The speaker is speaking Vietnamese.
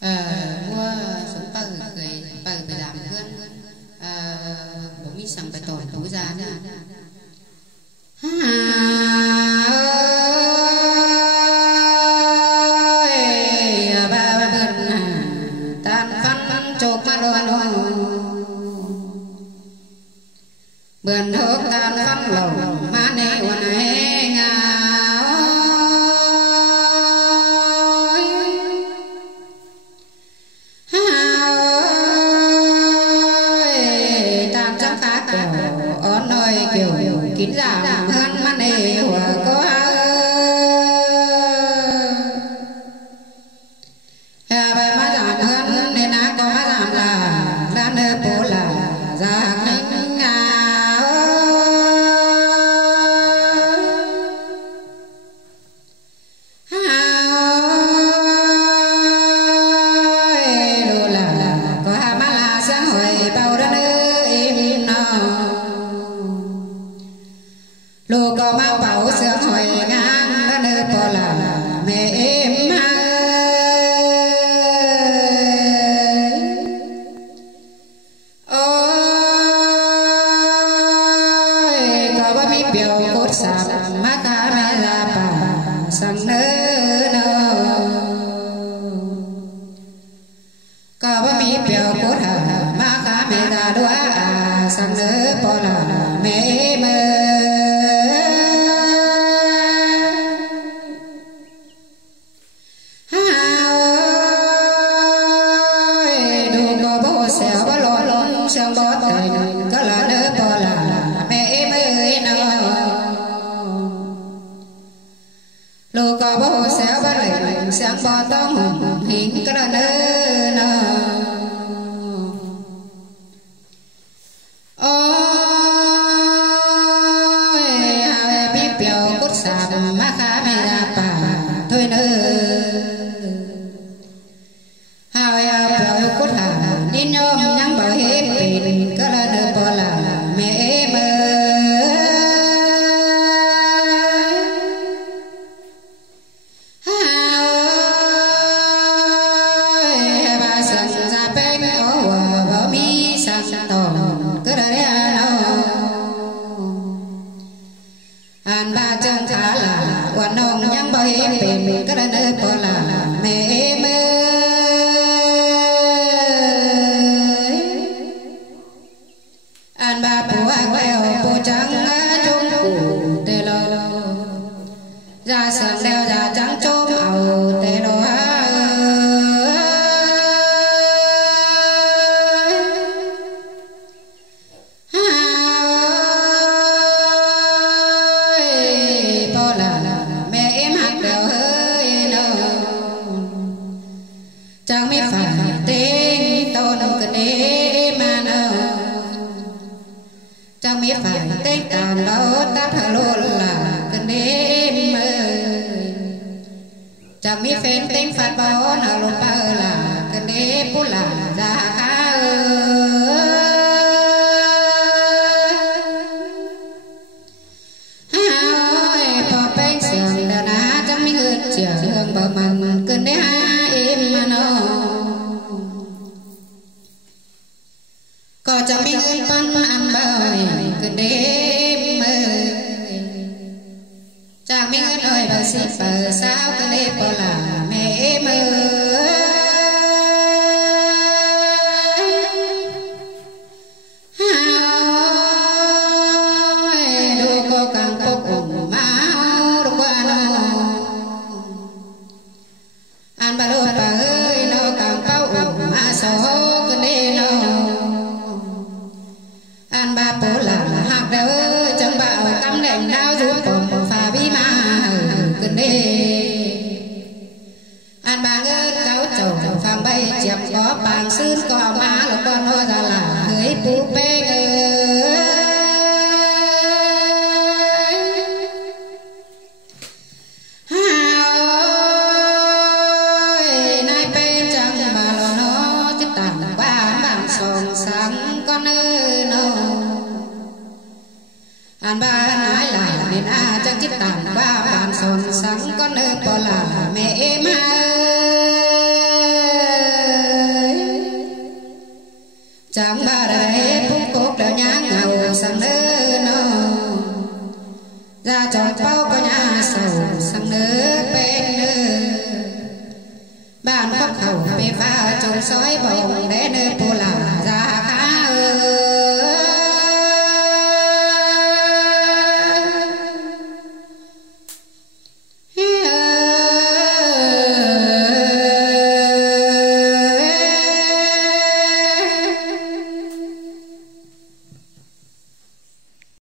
mua sống bờ giảm gân bố mi sang bài tỏi tú ra nè bươn hốc tan phân lồng má nê quan hệ ngào tan trắng cá kiểu ở nơi kiểu kín giảm hơn má nê hòa có bài má giảm hơn nên á có má giảm là nơi bố là ra cánh lô có má bảo sướng hồi ngang đã nơi bỏ là mẹ em ôi có bá mi biểu cốt sạp má cá mẹ ra bà sang nơi nào có bá mi biểu cốt hà má cá mẹ ra đua sang nơi bỏ là mẹ em sang bó tình có là đỡ bỏ là mẹ em ơi nào lô có bó xéo bó lệnh sang bó tông hình có là đỡ nào ôi hào biết biểu cốt sạp má khá mẹ ra bà thôi nữa hào biểu cốt hà nên nhôm nhắn bảo hết bình có là đỡ bỏ là mẹ em ơi bà sẵn ra bên ở vào mi sẵn tồn cứ đợi nào anh ba chân khá là quan nông nhắn bảo hết bình có là đỡ bỏ là mẹ em anh ba bố quẹo bố trắng chung củ tê lô ra sườn đeo ra trắng chôm ảo tê lô bố là mẹ em hát đèo hơi nâu chẳng biết phải tên tôn cần đế mà nâu chẳng biết phải tên tàn bao tát hà lô là cần đêm chẳng biết phên tên phạt bao nào lô bao là cần đêm bố là ra khá ơi bỏ bên sườn đàn á chẳng biết ngược trường bảo mặn cần đêm em mà nó có chẳng biết ngược con ăn bao cần đêm chẳng biết ngược ơi bà xích bà sao cần đêm bỏ là mẹ em đôi cô càng cô cùng máu đôi qua nó ăn bà đôi bà ơi nó càng bao ủng mà số cần đêm nó anh ba bố là hạt đỡ chẳng bảo cắm đèn đau rúa bổng phà bí ma cần đê anh ba ngơ cáo chồng phàm bay chém có bàn xương có má là con hoa ra là hơi bú bê nay bên chẳng mà nó chết tàn ba bàn sòn sáng con ơi nó anh ba nói là nên chẳng chết tàn ba bàn sòn sáng con ơi bỏ là mẹ em ơi chẳng ba đây phúc cốt đeo nhang ngầu sang nước nó ra trọt bao có nhà sầu sang nước bên nước bàn khoác khẩu bê pha trồng sói bồng để nơi pô là